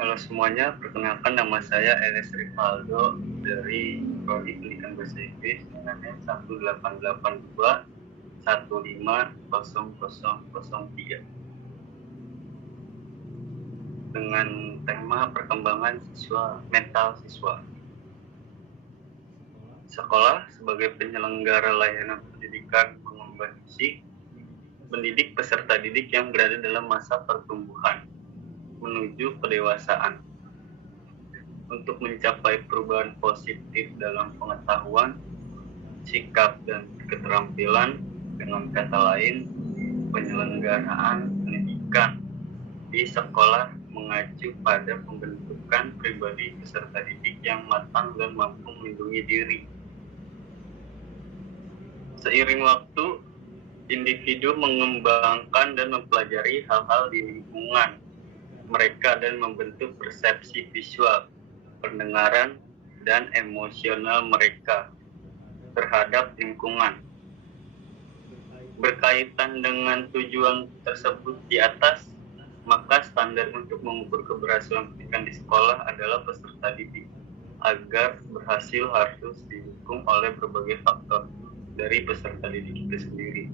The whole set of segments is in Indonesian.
Halo semuanya, perkenalkan nama saya Enes Rivaldo dari Prodi Pendidikan Bahasa Inggris dengan NIM 1882 150003 dengan tema perkembangan mental siswa. Sekolah sebagai penyelenggara layanan pendidikan pengemban fisik mendidik peserta didik yang berada dalam masa pertumbuhan menuju kedewasaan. Untuk mencapai perubahan positif dalam pengetahuan, sikap, dan keterampilan, dengan kata lain, penyelenggaraan pendidikan di sekolah mengacu pada pembentukan pribadi peserta didik yang matang dan mampu melindungi diri. Seiring waktu, individu mengembangkan dan mempelajari hal-hal di lingkungan mereka dan membentuk persepsi visual, pendengaran, dan emosional mereka terhadap lingkungan. Berkaitan dengan tujuan tersebut di atas, maka standar untuk mengukur keberhasilan pendidikan di sekolah adalah peserta didik agar berhasil harus didukung oleh berbagai faktor dari peserta didik itu sendiri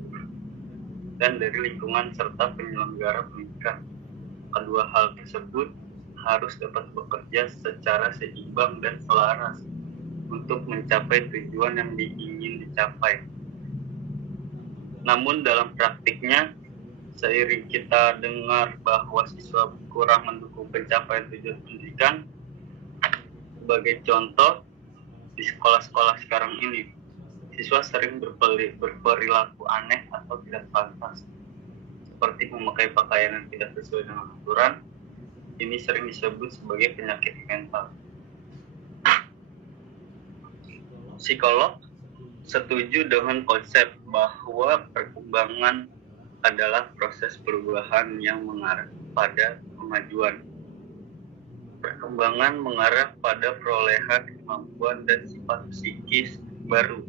dan dari lingkungan serta penyelenggara pendidikan. Kedua hal tersebut harus dapat bekerja secara seimbang dan selaras untuk mencapai tujuan yang ingin dicapai. Namun dalam praktiknya, seiring kita dengar bahwa siswa kurang mendukung pencapaian tujuan pendidikan, sebagai contoh, di sekolah-sekolah sekarang ini, siswa sering berperilaku aneh atau tidak pantas, seperti memakai pakaian yang tidak sesuai dengan aturan. Ini sering disebut sebagai penyakit mental. Psikolog setuju dengan konsep bahwa perkembangan adalah proses perubahan yang mengarah pada kemajuan. Perkembangan mengarah pada perolehan kemampuan dan sifat psikis baru.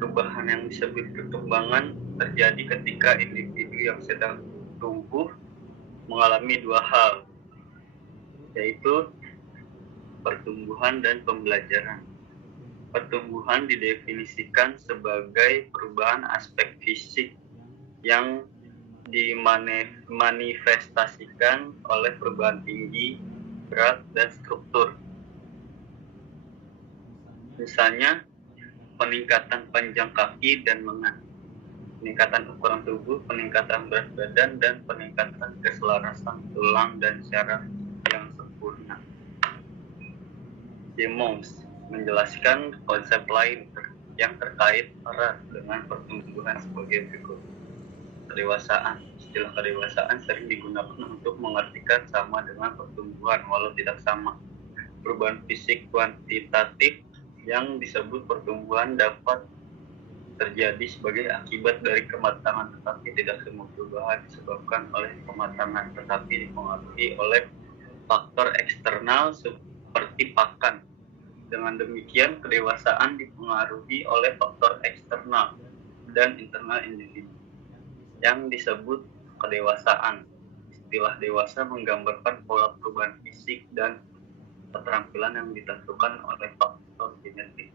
Perubahan yang disebut perkembangan terjadi ketika individu yang sedang tumbuh mengalami dua hal, yaitu pertumbuhan dan pembelajaran. Pertumbuhan didefinisikan sebagai perubahan aspek fisik yang dimanifestasikan oleh perubahan tinggi, berat, dan struktur. Misalnya, peningkatan panjang kaki dan lengan, peningkatan ukuran tubuh, peningkatan berat badan, dan peningkatan keselarasan tulang dan syaraf yang sempurna. Demons menjelaskan konsep lain yang terkait erat dengan pertumbuhan sebagai berikut. Kedewasaan. Istilah kedewasaan sering digunakan untuk mengartikan sama dengan pertumbuhan, walau tidak sama. Perubahan fisik kuantitatif yang disebut pertumbuhan dapat terjadi sebagai akibat dari kematangan, tetapi tidak semua perubahan disebabkan oleh kematangan, tetapi dipengaruhi oleh faktor eksternal seperti pakan. Dengan demikian, kedewasaan dipengaruhi oleh faktor eksternal dan internal individu yang disebut kedewasaan. Istilah dewasa menggambarkan pola perubahan fisik dan keterampilan yang ditentukan oleh faktor genetik.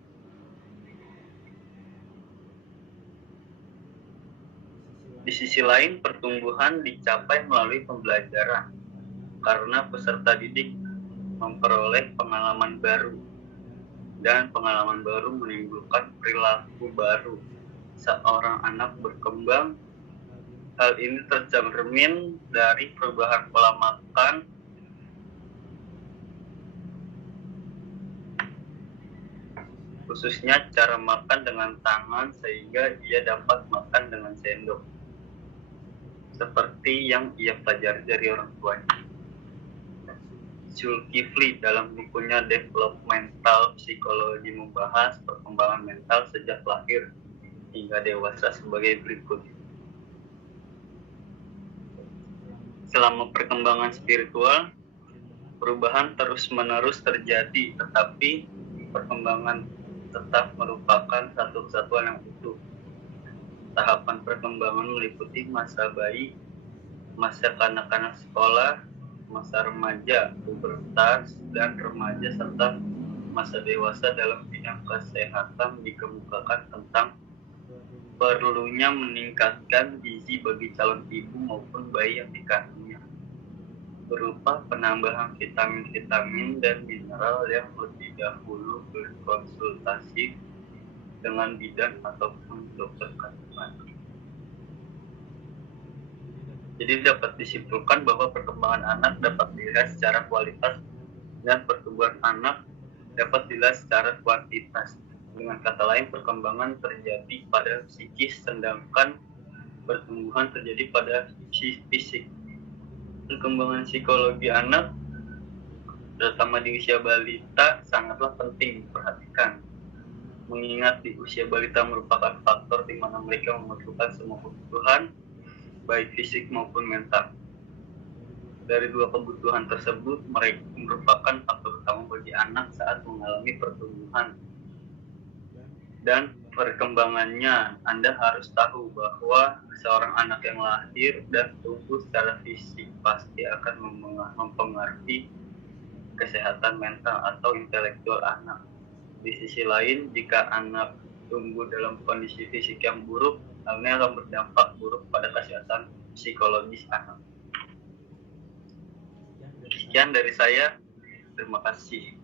Di sisi lain, pertumbuhan dicapai melalui pembelajaran karena peserta didik memperoleh pengalaman baru, dan pengalaman baru menimbulkan perilaku baru. Seorang anak berkembang, hal ini tercermin dari perubahan pola makan, khususnya cara makan dengan tangan sehingga ia dapat makan dengan sendok, seperti yang ia pelajari dari orang tuanya. Zulkifli dalam bukunya Developmental Psychology membahas perkembangan mental sejak lahir hingga dewasa sebagai berikut. Selama perkembangan spiritual, perubahan terus-menerus terjadi, tetapi perkembangan tetap merupakan satu kesatuan yang utuh. Tahapan perkembangan meliputi masa bayi, masa kanak-kanak sekolah, masa remaja, pubertas, dan remaja serta masa dewasa. Dalam bidang kesehatan dikemukakan tentang perlunya meningkatkan gizi bagi calon ibu maupun bayi yang dikandungnya, berupa penambahan vitamin-vitamin dan mineral yang lebih dahulu berkonsultasi dengan bidan ataupun dokter kandungan. Jadi dapat disimpulkan bahwa perkembangan anak dapat dilihat secara kualitas dan pertumbuhan anak dapat dilihat secara kuantitas. Dengan kata lain, perkembangan terjadi pada psikis, sedangkan pertumbuhan terjadi pada fisik. Perkembangan psikologi anak, terutama di usia balita, sangatlah penting diperhatikan. Mengingat di usia balita merupakan faktor di mana mereka memerlukan semua kebutuhan, baik fisik maupun mental. Dari dua kebutuhan tersebut, mereka merupakan faktor utama bagi anak saat mengalami pertumbuhan dan perkembangannya. Anda harus tahu bahwa seorang anak yang lahir dan tumbuh secara fisik pasti akan mempengaruhi kesehatan mental atau intelektual anak. Di sisi lain, jika anak tumbuh dalam kondisi fisik yang buruk, hal ini akan berdampak buruk pada kesehatan psikologis anak. Sekian dari saya. Terima kasih.